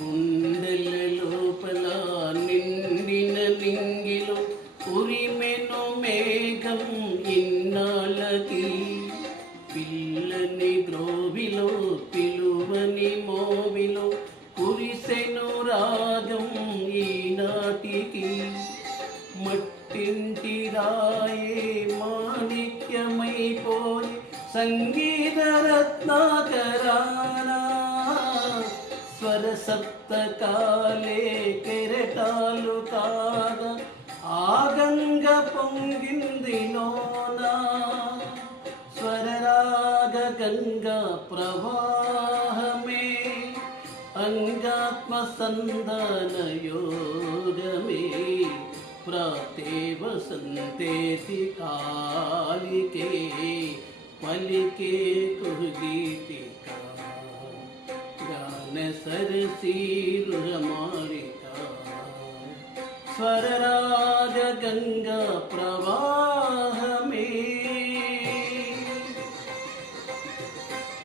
గుండెల లోపల నిండిన నింగిలో ఉరిమెను మేఘం ఇన్నాళ్ళకి, పిల్లని గ్రోవిలో పిలువని మోవిలో కురిసెను రాగం ఈనాటికి. మట్టింటి రాయే మాణిక్యమైపోయి సంగీత రత్నాకరానా, స్వర సప్తకాలే కెరటాలు కాగా ఆ గంగ పొంగింది నోనా. స్వరరాగ గంగా ప్రవాహమే అంగాత్మ సంధాన యోగమే, ప్రాప్తే వసంతేతి కాలికే పలికే కుహగీతికా, గాన సరసీ రుహమాలికా. స్వరరాగ గంగా ప్రవాహమే